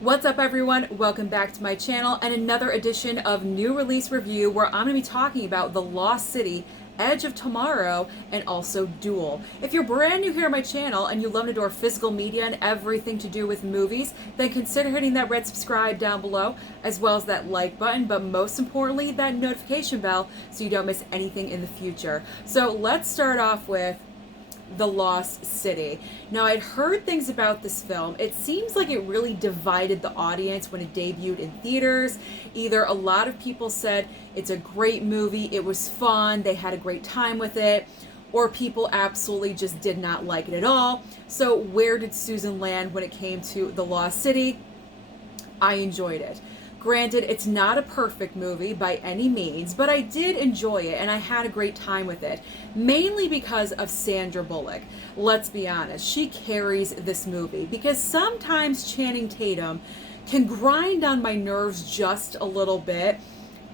What's up, everyone? Welcome back to my channel and another edition of New Release Review, where I'm going to be talking about The Lost City, Edge of Tomorrow, and also Duel. If you're brand new here on my channel and you love to adore physical media and everything to do with movies, then consider hitting that red subscribe down below, as well as that like button, but most importantly, that notification bell so you don't miss anything in the future. So let's start off with The Lost City. Now, I'd heard things about this film. It seems like it really divided the audience when it debuted in theaters. Either a lot of people said it's a great movie, it was fun, they had a great time with it, or people absolutely just did not like it at all. So where did Susan land when it came to The Lost City? I enjoyed it. Granted, it's not a perfect movie by any means, but I did enjoy it and I had a great time with it, mainly because of Sandra Bullock. Let's be honest, she carries this movie because sometimes Channing Tatum can grind on my nerves just a little bit.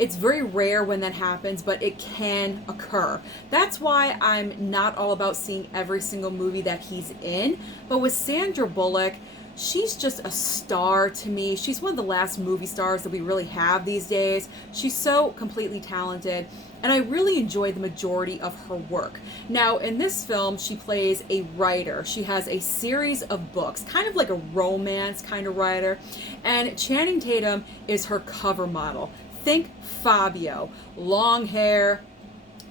It's very rare when that happens, but it can occur. That's why I'm not all about seeing every single movie that he's in, but with Sandra Bullock, she's just a star to me. She's one of the last movie stars that we really have these days. She's so completely talented, and I really enjoy the majority of her work. Now, in this film, she plays a writer. She has a series of books, kind of like a romance kind of writer, and Channing Tatum is her cover model. Think Fabio, long hair,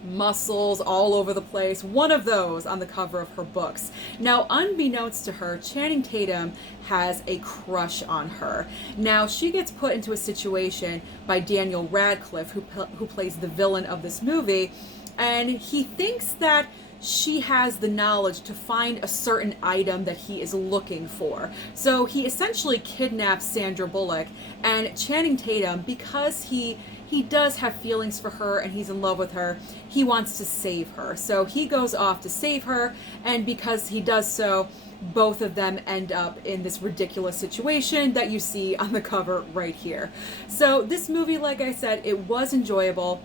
muscles all over the place, one of those on the cover of her books. Now, unbeknownst to her, Channing Tatum has a crush on her. Now, she gets put into a situation by Daniel Radcliffe, who plays the villain of this movie, and he thinks that she has the knowledge to find a certain item that he is looking for. So he essentially kidnaps Sandra Bullock, and Channing Tatum, because he does have feelings for her and he's in love with her, he wants to save her. So he goes off to save her, and because he does so, both of them end up in this ridiculous situation that you see on the cover right here. So this movie, like I said, it was enjoyable.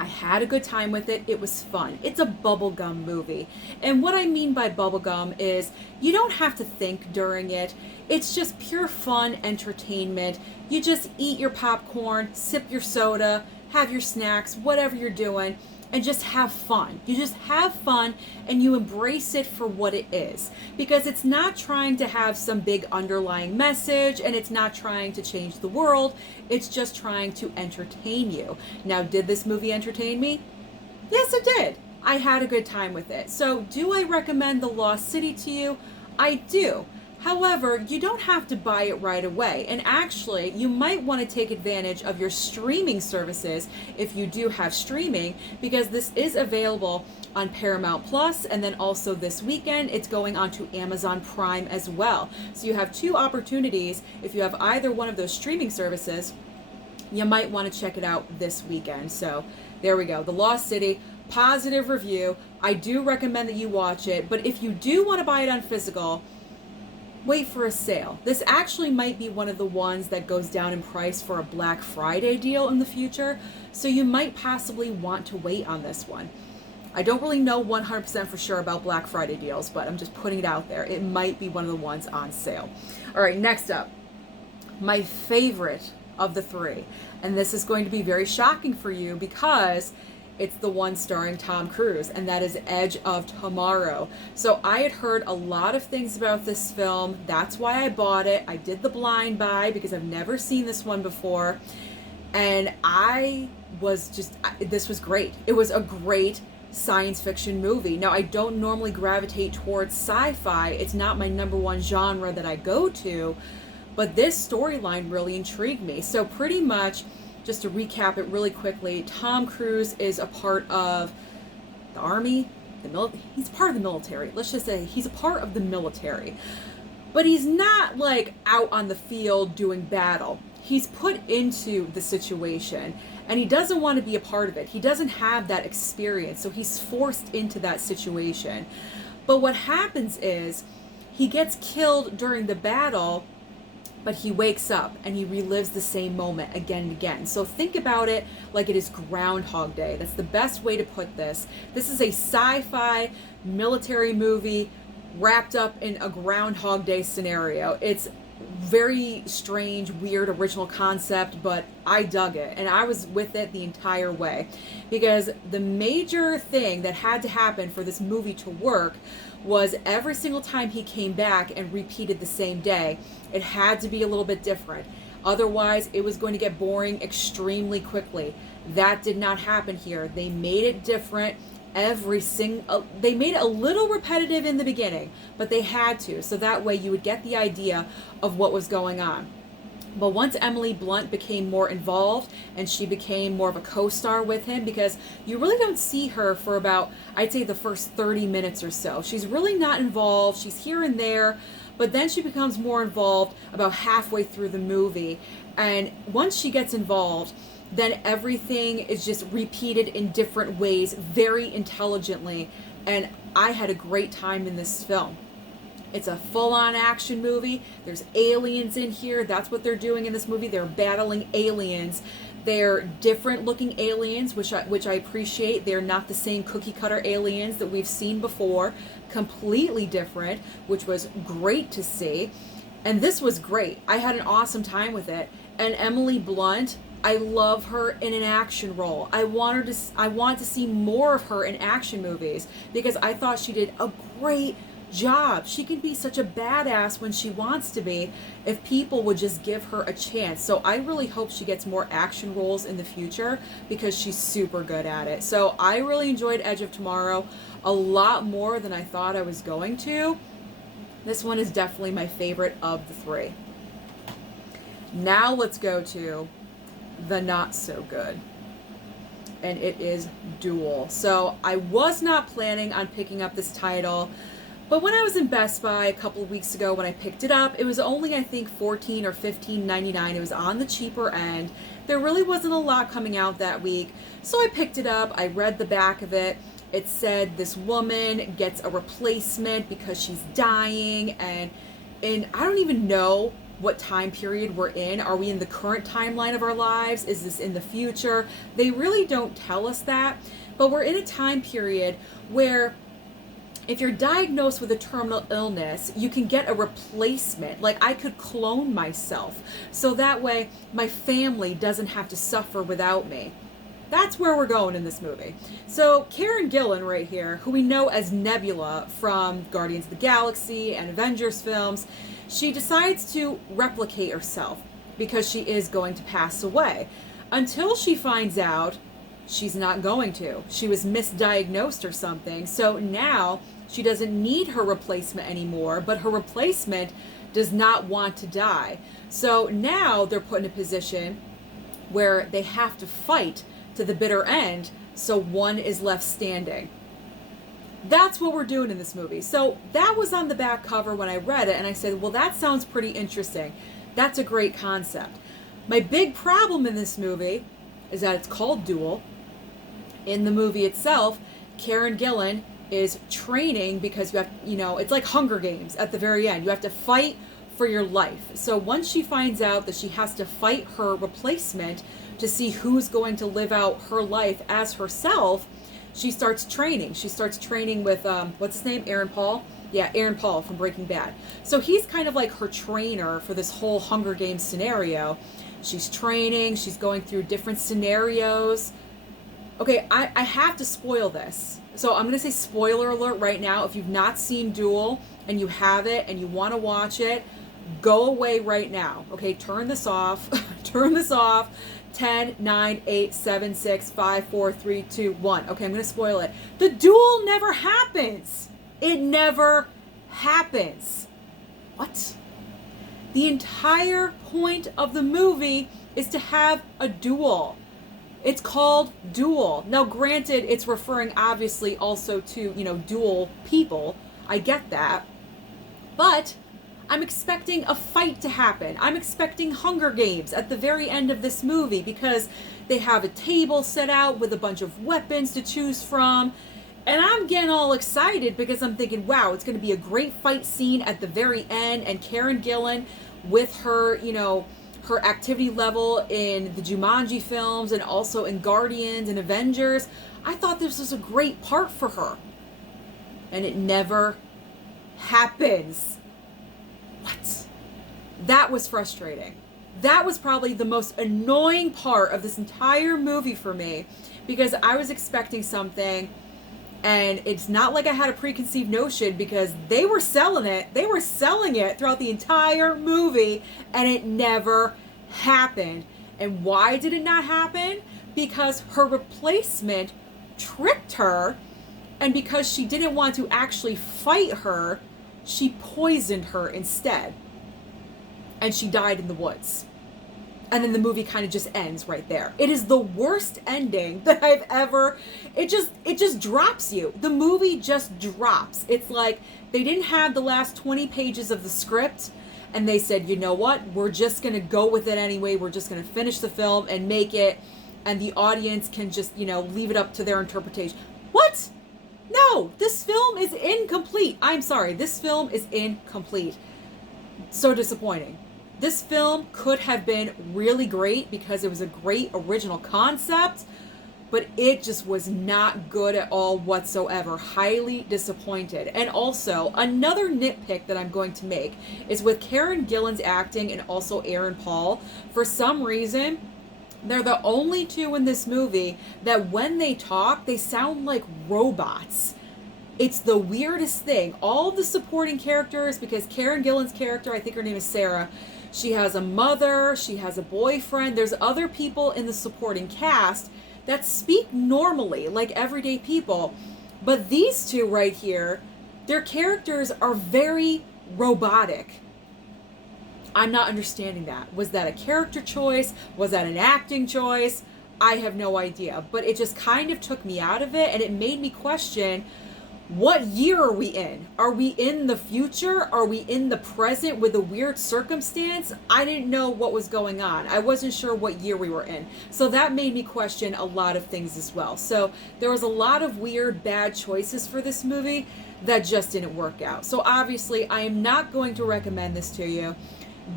I had a good time with it. It was fun. It's a bubblegum movie. And what I mean by bubblegum is you don't have to think during it. It's just pure fun entertainment. You just eat your popcorn, sip your soda, have your snacks, whatever you're doing, and just have fun. You just have fun and you embrace it for what it is. Because it's not trying to have some big underlying message, and it's not trying to change the world. It's just trying to entertain you. Now, did this movie entertain me? Yes, it did. I had a good time with it. So, do I recommend The Lost City to you? I do. However, you don't have to buy it right away, and actually, you might want to take advantage of your streaming services if you do have streaming, because this is available on Paramount Plus, and then also this weekend, it's going on to Amazon Prime as well. So you have two opportunities. If you have either one of those streaming services, you might want to check it out this weekend. So there we go. The Lost City, positive review. I do recommend that you watch it, but if you do want to buy it on physical, wait for a sale. This actually might be one of the ones that goes down in price for a Black Friday deal in the future, so you might possibly want to wait on this one. I don't really know 100% for sure about Black Friday deals, but I'm just putting it out there. It might be one of the ones on sale. All right, next up, my favorite of the three, and this is going to be very shocking for you because it's the one starring Tom Cruise, and that is Edge of Tomorrow. So I had heard a lot of things about this film. That's why I bought it. I did the blind buy because I've never seen this one before. And this was great. It was a great science fiction movie. Now, I don't normally gravitate towards sci-fi. It's not my number one genre that I go to, but this storyline really intrigued me. So pretty much, just to recap it really quickly, Tom Cruise is a part of the army, he's part of the military. Let's just say he's a part of the military. But he's not like out on the field doing battle. He's put into the situation and he doesn't want to be a part of it. He doesn't have that experience, so he's forced into that situation. But what happens is he gets killed during the battle, but he wakes up and he relives the same moment again and again. So think about it like it is Groundhog Day. That's the best way to put this. This is a sci-fi military movie wrapped up in a Groundhog Day scenario. It's very strange, weird, original concept, but I dug it, and I was with it the entire way, because the major thing that had to happen for this movie to work was every single time he came back and repeated the same day, it had to be a little bit different. Otherwise, it was going to get boring extremely quickly. That did not happen here. They made it different. They made it a little repetitive in the beginning, but they had to, so that way you would get the idea of what was going on. But once Emily Blunt became more involved and she became more of a co-star with him, because you really don't see her for about, I'd say, the first 30 minutes or so. She's really not involved. She's here and there, but then she becomes more involved about halfway through the movie. And once she gets involved, then everything is just repeated in different ways, very intelligently. And I had a great time in this film. It's a full-on action movie. There's aliens in here. That's what they're doing in this movie. They're battling aliens. They're different looking aliens, which I appreciate. They're not the same cookie cutter aliens that we've seen before. Completely different, which was great to see. And this was great. I had an awesome time with it. And Emily Blunt, I love her in an action role. I want to see more of her in action movies, because I thought she did a great job. She can be such a badass when she wants to be, if people would just give her a chance. So I really hope she gets more action roles in the future, because she's super good at it. So I really enjoyed Edge of Tomorrow a lot more than I thought I was going to. This one is definitely my favorite of the three. Now let's go to the not so good, and it is Duel. So I was not planning on picking up this title, but when I was in Best Buy a couple of weeks ago when I picked it up, it was only, I think, $14 or $15.99. It was on the cheaper end. There really wasn't a lot coming out that week, so I picked it up. I read the back of it. It said this woman gets a replacement because she's dying, and I don't even know what time period we're in. Are we in the current timeline of our lives? Is this in the future? They really don't tell us that, but we're in a time period where if you're diagnosed with a terminal illness, you can get a replacement. Like, I could clone myself, so that way my family doesn't have to suffer without me. That's where we're going in this movie. So Karen Gillan right here, who we know as Nebula from Guardians of the Galaxy and Avengers films, she decides to replicate herself because she is going to pass away, until she finds out she's not going to. She was misdiagnosed or something, so now she doesn't need her replacement anymore, but her replacement does not want to die. So now they're put in a position where they have to fight to the bitter end, so one is left standing. That's what we're doing in this movie. So that was on the back cover when I read it, and I said, well, that sounds pretty interesting. That's a great concept. My big problem in this movie is that it's called Duel. In the movie itself, Karen Gillan is training because you have, it's like Hunger Games at the very end. You have to fight for your life. So once she finds out that she has to fight her replacement to see who's going to live out her life as herself, she starts training. She starts training with, what's his name? Aaron Paul? Yeah, Aaron Paul from Breaking Bad. So he's kind of like her trainer for this whole Hunger Games scenario. She's training. She's going through different scenarios. Okay, I have to spoil this. So I'm going to say spoiler alert right now. If you've not seen Duel and you have it and you want to watch it, go away right now. Okay, turn this off. Turn this off. 10, 9, 8, 7, 6, 5, 4, 3, 2, 1. Okay, I'm going to spoil it. The duel never happens. It never happens. What? The entire point of the movie is to have a duel. It's called Duel. Now, granted, it's referring obviously also to, dual people. I get that. But I'm expecting a fight to happen. I'm expecting Hunger Games at the very end of this movie, because they have a table set out with a bunch of weapons to choose from. And I'm getting all excited because I'm thinking, wow, it's going to be a great fight scene at the very end. And Karen Gillan with her, her activity level in the Jumanji films and also in Guardians and Avengers. I thought this was a great part for her. And it never happens. What? That was frustrating. That was probably the most annoying part of this entire movie for me, because I was expecting something, and it's not like I had a preconceived notion, because they were selling it. They were selling it throughout the entire movie, and it never happened. And why did it not happen? Because her replacement tricked her, and because she didn't want to actually fight her, she poisoned her instead. And she died in the woods. And then the movie kind of just ends right there. It is the worst ending that I've ever... It just drops you. The movie just drops. It's like they didn't have the last 20 pages of the script, and they said, you know what? We're just going to go with it anyway. We're just going to finish the film and make it, and the audience can just, leave it up to their interpretation. What? No, this film is incomplete. I'm sorry. This film is incomplete. So disappointing. This film could have been really great because it was a great original concept, but it just was not good at all whatsoever. Highly disappointed. And also, another nitpick that I'm going to make is with Karen Gillan's acting and also Aaron Paul. For some reason, they're the only two in this movie that when they talk, they sound like robots. It's the weirdest thing. All the supporting characters, because Karen Gillan's character, I think her name is Sarah, she has a mother, she has a boyfriend, there's other people in the supporting cast that speak normally, like everyday people. But these two right here, their characters are very robotic. I'm not understanding that. Was that a character choice? Was that an acting choice? I have no idea. But it just kind of took me out of it, and it made me question, what year are we in? Are we in the future? Are we in the present with a weird circumstance? I didn't know what was going on. I wasn't sure what year we were in. So that made me question a lot of things as well. So there was a lot of weird, bad choices for this movie that just didn't work out. So obviously, I am not going to recommend this to you.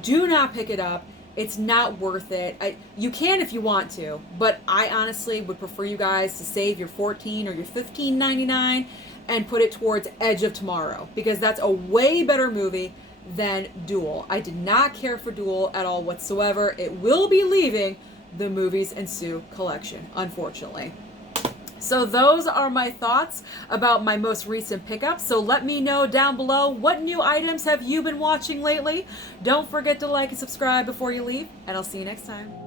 Do not pick it up. It's not worth it. You can if you want to, but I honestly would prefer you guys to save your $14 or your $15.99 and put it towards Edge of Tomorrow, because that's a way better movie than Duel. I did not care for Duel at all whatsoever. It will be leaving the Movies and Sue collection, unfortunately. So those are my thoughts about my most recent pickups. So let me know down below, what new items have you been watching lately? Don't forget to like and subscribe before you leave, and I'll see you next time.